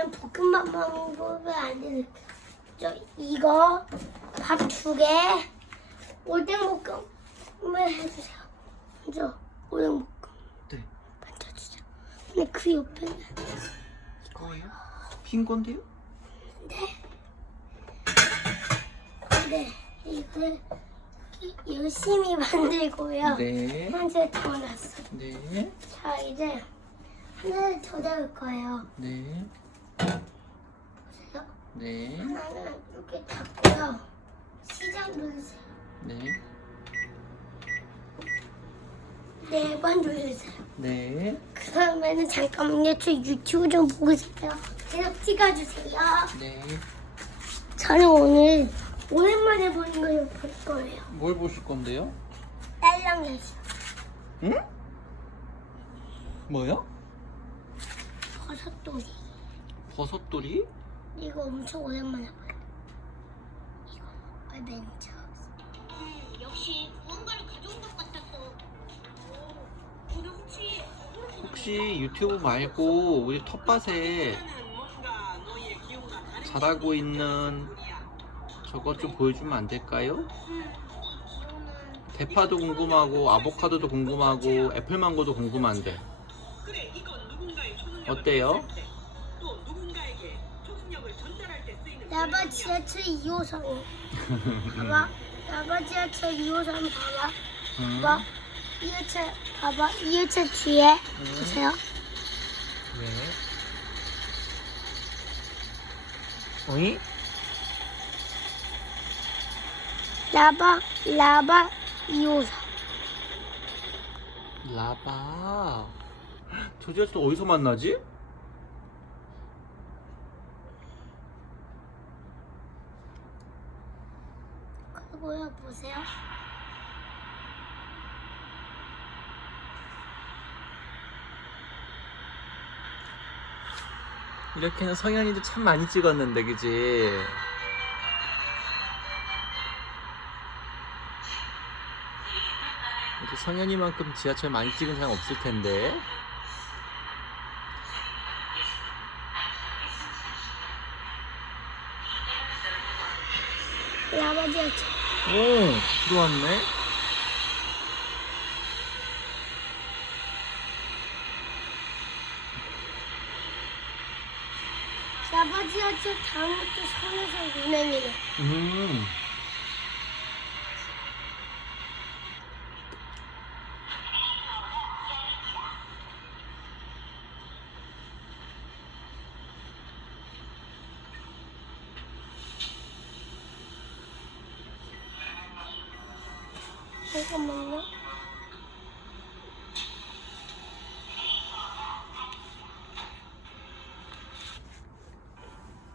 저는 볶음밥 먹는 거안 되는 저 이거 밥 두 개 오뎅볶음을 해주세요. 먼저 오뎅볶음 네. 만져주세요. 근데 그 옆에는 이거예요? 빈 건데요? 네 이거를 이렇게 열심히 만들고요. 네. 현재 더 났어요. 네. 자 이제 하나를 더 잡을 거예요. 네. 보세요. 네. 하나는 이렇게 닫고요. 시작 누르세요. 네. 네 번 누르세요. 네. 그 다음에는 잠깐만요. 저 유튜브 좀 보고 싶어요. 계속 찍어주세요. 네. 저는 오늘 오랜만에 보는 걸 볼 거예요. 뭘 보실 건데요? 딸랑이었어. 응? 뭐요? 버섯돌이. 버섯돌이? 이거 엄청 오랜만에 봐요. 이거 어벤져. 역시 무언가를 가져온 것 같았어. 혹시 혹시 유튜브 말고 우리 텃밭에 자라고 있는 저것 좀 보여주면 안 될까요? 대파도 궁금하고 아보카도도 궁금하고 애플망고도 궁금한데 그래 이건 누군가의 초능력을 어때요? 나바 물건이야. 지하철 2호선. 봐봐. 나바 지하철 2호선 봐봐. 음, 봐봐. 2호차 봐봐. 2호차 뒤에 보세요. 네. 어이? 라바 라바 2호선. 라바 저 지하철 어디서 만나지? 그리고요 보세요. 이렇게는 성현이도 참 많이 찍었는데 그지? 이제 성현이만큼 지하철 많이 찍은 사람 없을 텐데 지하철. 오 들어왔네 라바 지하철 다음부터 서울에서 운행이래. 음 잠깐만요.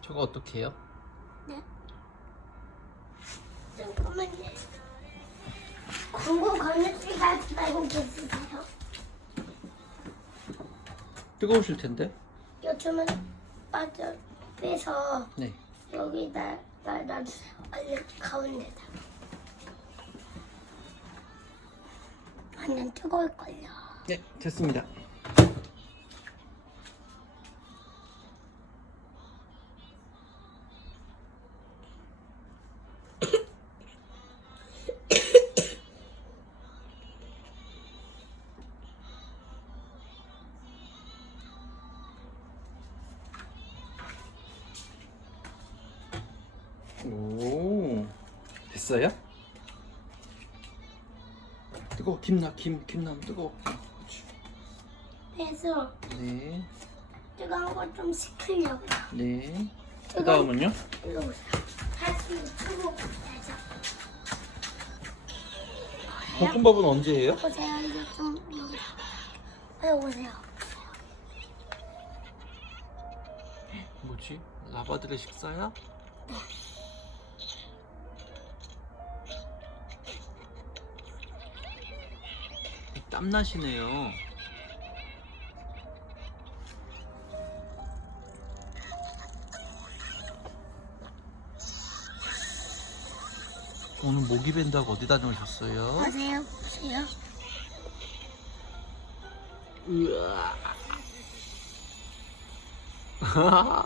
저거 어떻게 해요? 네. 잠깐만요. 광고 하지 말고 계세요. 뜨거우실 텐데 요즘은 빠져 빼서 네 여기다 놔- 놔주세요. 얼른 가운데다. 완전 뜨거울걸요. 네, 됐습니다. 오, 됐어요? 뜨거워, 김나, 김, 김나, 뜨거워. 그렇지. 그래서 네, 뜨거운 거좀 식히려고요. 네. 그 다음은요? 일로 오세요. 다시 뜨거워 보세요. 볶음밥은 언제 해요? 보세요. 이제 좀 여기. 빨리 오세요. 뭐지? 라바들의 식사야? 땀나시네요. 오늘 모기 밴드하고 어디 다녀오셨어요? 보세요. 보세요. 으아.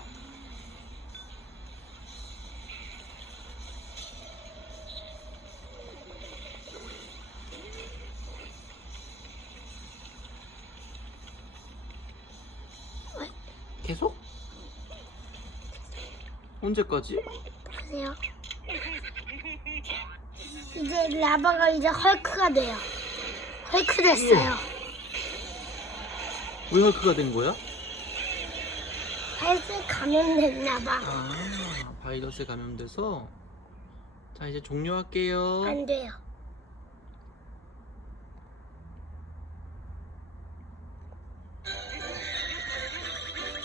언제까지? 보세요. 이제 라바가 이제 헐크가 돼요. 헐크 됐어요. 왜 헐크가 된 거야? 발색 감염됐나봐. 아 바이러스에 감염돼서 자 이제 종료할게요 안 돼요.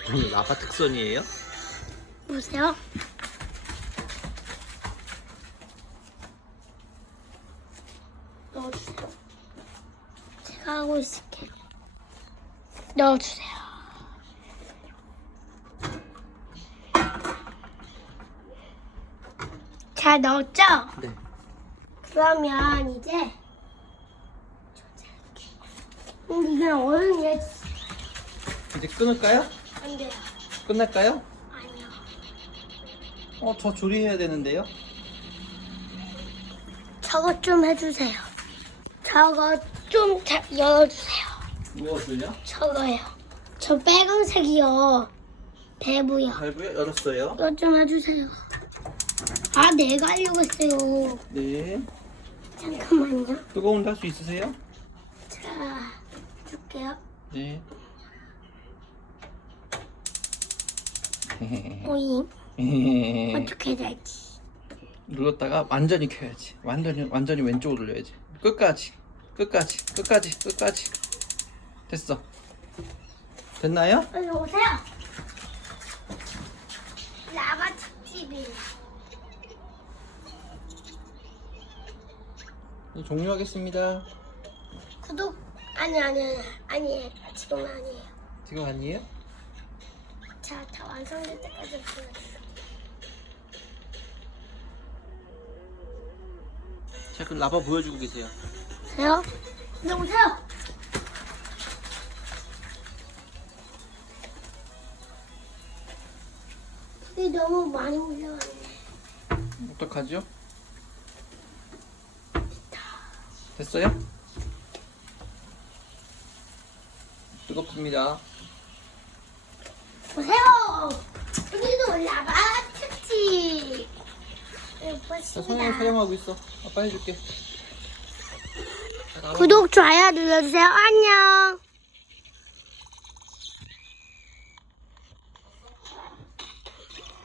오늘 라바 특선이에요? 보세요. 넣어주세요. 제가 하고 있을게요. 넣어주세요. 잘 넣었죠? 네 그러면 이제 근데 이건 얼음이야. 이제 끊을까요? 안 돼요. 끝날까요? 어 저 조리해야 되는데요 저거 좀 해주세요. 저거 좀 자, 열어주세요. 무엇을요? 저거요. 저 빨강색이요. 배부요. 발부요? 열었어요 이거 좀 해주세요. 아, 내가 하려고 했어요. 네 잠깐만요. 뜨거운데 할 수 있으세요? 자, 줄게요. 네 오잉. 어떻게 해야 될지. 눌렀다가 완전히 켜야지 완전히 완전히 왼쪽으로 돌려야지 끝까지 끝까지 끝까지 끝까지 됐어 됐나요? 빨리 오세요. 라바 특집이에요. 이제 종료하겠습니다 구독, 아니, 아니, 아니, 아니에요. 지금은 아니에요. 지금 아니에요? 완성될 때까지 보여주세요. 자 그럼 라바 보여주고 계세요 오세요. 근데 오세요. 불이 너무 많이 올라왔네. 어떡하죠? 됐어요? 뜨겁습니다 오세요. 여기도 라바 특집. 자 예쁘습니다. 성형 촬영하고 있어 아빠 해줄게 자. 구독, 좋아요 눌러주세요. 안녕.